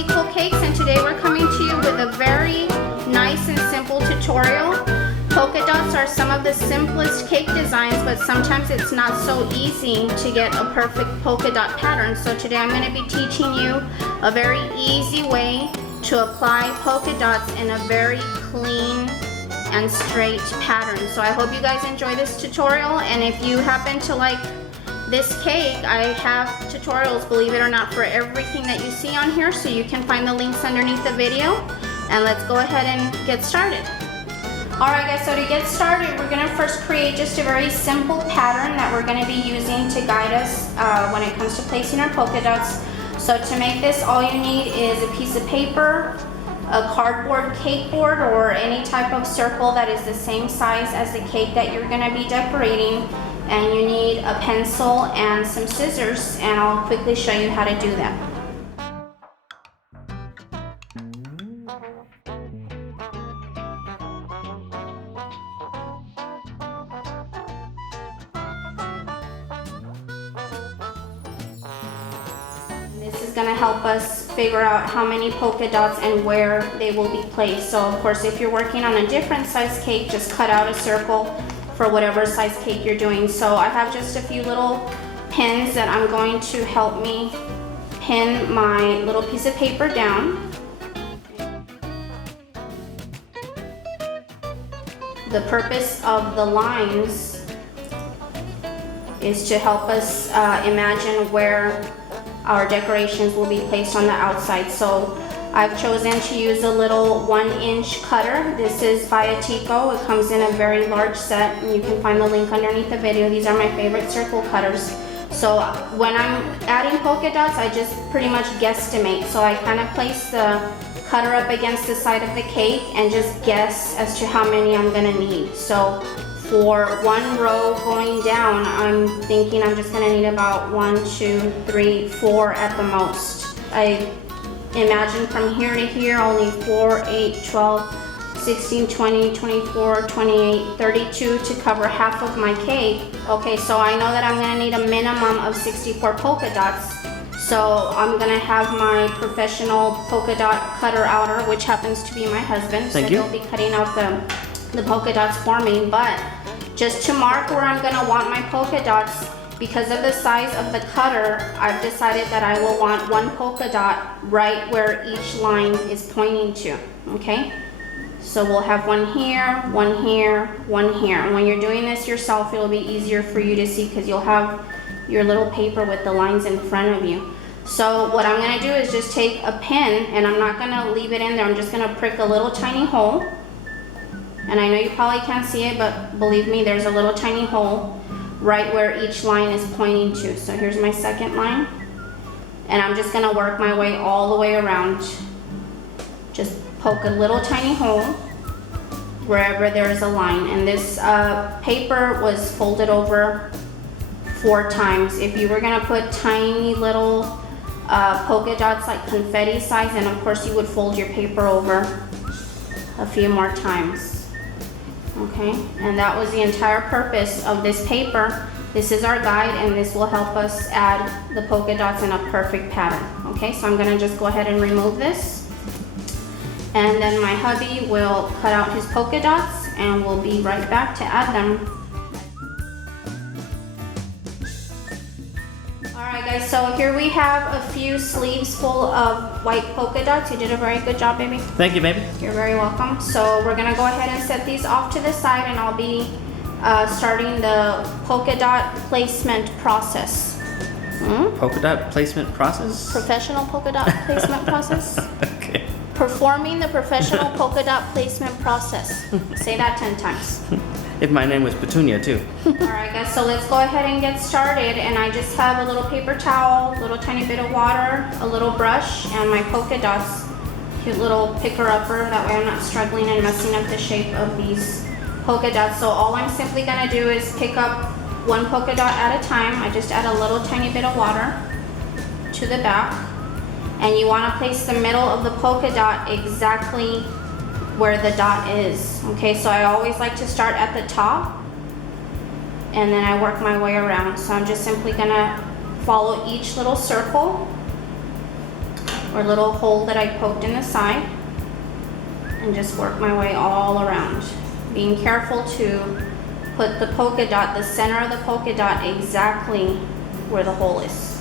Crazy Cool Cakes, and today we're coming to you with a very nice and simple tutorial. Polka dots are some of the simplest cake designs, but sometimes it's not so easy to get a perfect polka dot pattern. So today I'm going to be teaching you a very easy way to apply polka dots in a very clean and straight pattern. So I hope you guys enjoy this tutorial, and if you happen to like this cake, I have tutorials, believe it or not, for everything that you see on here, so you can find the links underneath the video. And let's go ahead and get started. Alright guys, so to get started, we're going to first create just a very simple pattern that we're going to be using to guide us when it comes to placing our polka dots. So to make this, all you need is a piece of paper, a cardboard cake board, or any type of circle that is the same size as the cake that you're going to be decorating. And you need a pencil and some scissors, and I'll quickly show you how to do that. This is going to help us figure out how many polka dots and where they will be placed. So of course, if you're working on a different size cake, just cut out a circle for whatever size cake you're doing. So I have just a few little pins that I'm going to help me pin my little piece of paper down. The purpose of the lines is to help us imagine where our decorations will be placed on the outside. So I've chosen to use a little 1-inch cutter. This is by Tico. It comes in a very large set, and you can find the link underneath the video. These are my favorite circle cutters. So when I'm adding polka dots, I just pretty much guesstimate. So I kind of place the cutter up against the side of the cake and just guess as to how many I'm gonna need. So for one row going down, I'm thinking I'm just gonna need about 1, 2, 3, 4 at the most. I imagine from here to here I'll need 4, 8, 12, 16, 20, 24, 28, 32 to cover half of my cake. Okay, so I know that I'm going to need a minimum of 64 polka dots. So I'm going to have my professional polka dot cutter outer, which happens to be my husband. Thank you. He'll be cutting out the polka dots for me. But just to mark where I'm going to want my polka dots, because of the size of the cutter, I've decided that I will want one polka dot right where each line is pointing to, okay? So we'll have one here, one here, one here. And when you're doing this yourself, it'll be easier for you to see because you'll have your little paper with the lines in front of you. So what I'm gonna do is just take a pin, and I'm not gonna leave it in there. I'm just gonna prick a little tiny hole. And I know you probably can't see it, but believe me, there's a little tiny hole right where each line is pointing to. So here's my second line, and I'm just gonna work my way all the way around. Just poke a little tiny hole wherever there's a line, and this paper was folded over 4 times. If you were gonna put tiny little polka dots like confetti size, and of course you would fold your paper over a few more times. Okay, and that was the entire purpose of this paper. This is our guide, and this will help us add the polka dots in a perfect pattern. Okay, so I'm gonna just go ahead and remove this. And then my hubby will cut out his polka dots, and we'll be right back to add them. Alright guys, so here we have a few sleeves full of white polka dots. You did a very good job, baby. Thank you, baby. You're very welcome. So we're gonna go ahead and set these off to the side, and I'll be starting the polka dot placement process. Polka dot placement process? Professional polka dot placement process. Okay. Performing the professional polka dot placement process. Say that 10 times. If my name was Petunia too. Alright guys, so let's go ahead and get started. And I just have a little paper towel, a little tiny bit of water, a little brush, and my polka dots. Cute little picker-upper, that way I'm not struggling and messing up the shape of these polka dots. So all I'm simply gonna do is pick up one polka dot at a time. I just add a little tiny bit of water to the back. And you wanna place the middle of the polka dot exactly where the dot is. Okay, so I always like to start at the top, and then I work my way around. So I'm just simply gonna follow each little circle or little hole that I poked in the side, and just work my way all around. Being careful to put the polka dot, the center of the polka dot, exactly where the hole is.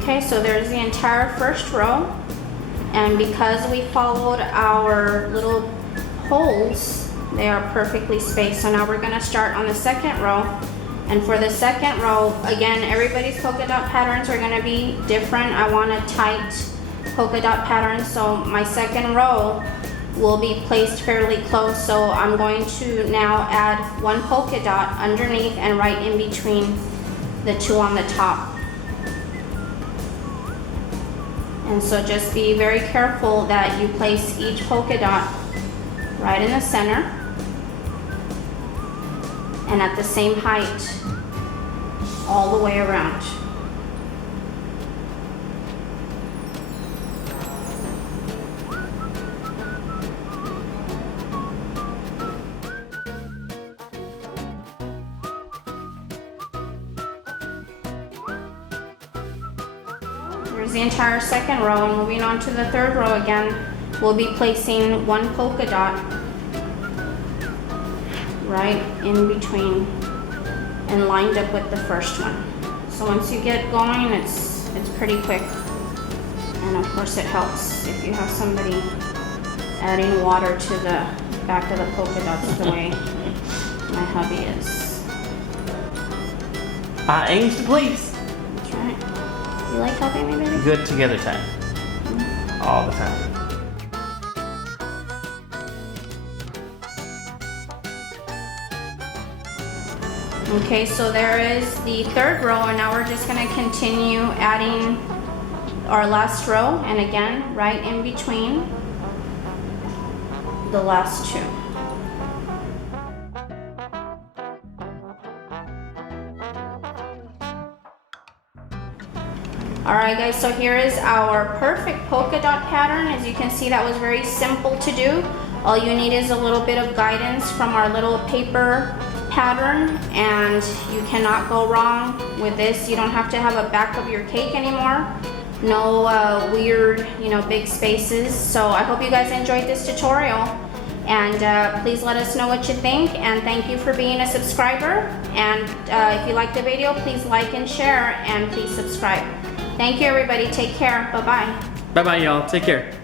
Okay, so there's the entire first row, and because we followed our little holes, they are perfectly spaced. So now we're gonna start on the second row, and for the second row, again, everybody's polka dot patterns are gonna be different. I want a tight polka dot pattern, so my second row will be placed fairly close. So I'm going to now add one polka dot underneath and right in between the two on the top. And so just be very careful that you place each polka dot right in the center and at the same height all the way around. There's the entire second row, and moving on to the third row again, we'll be placing one polka dot right in between and lined up with the first one. So once you get going, it's pretty quick, and of course it helps if you have somebody adding water to the back of the polka dots the way my hubby is. Aims to please. That's right. You like helping me, baby? Good together time. All the time. Okay, so there is the third row, and now we're just going to continue adding our last row, and again, right in between the last two. Alright guys, so here is our perfect polka dot pattern. As you can see, that was very simple to do. All you need is a little bit of guidance from our little paper pattern, and you cannot go wrong with this. You don't have to have a back of your cake anymore. No weird, big spaces. So I hope you guys enjoyed this tutorial, and please let us know what you think, and thank you for being a subscriber. And if you liked the video, please like and share, and please subscribe. Thank you everybody, take care, bye-bye. Bye-bye, y'all. Take care.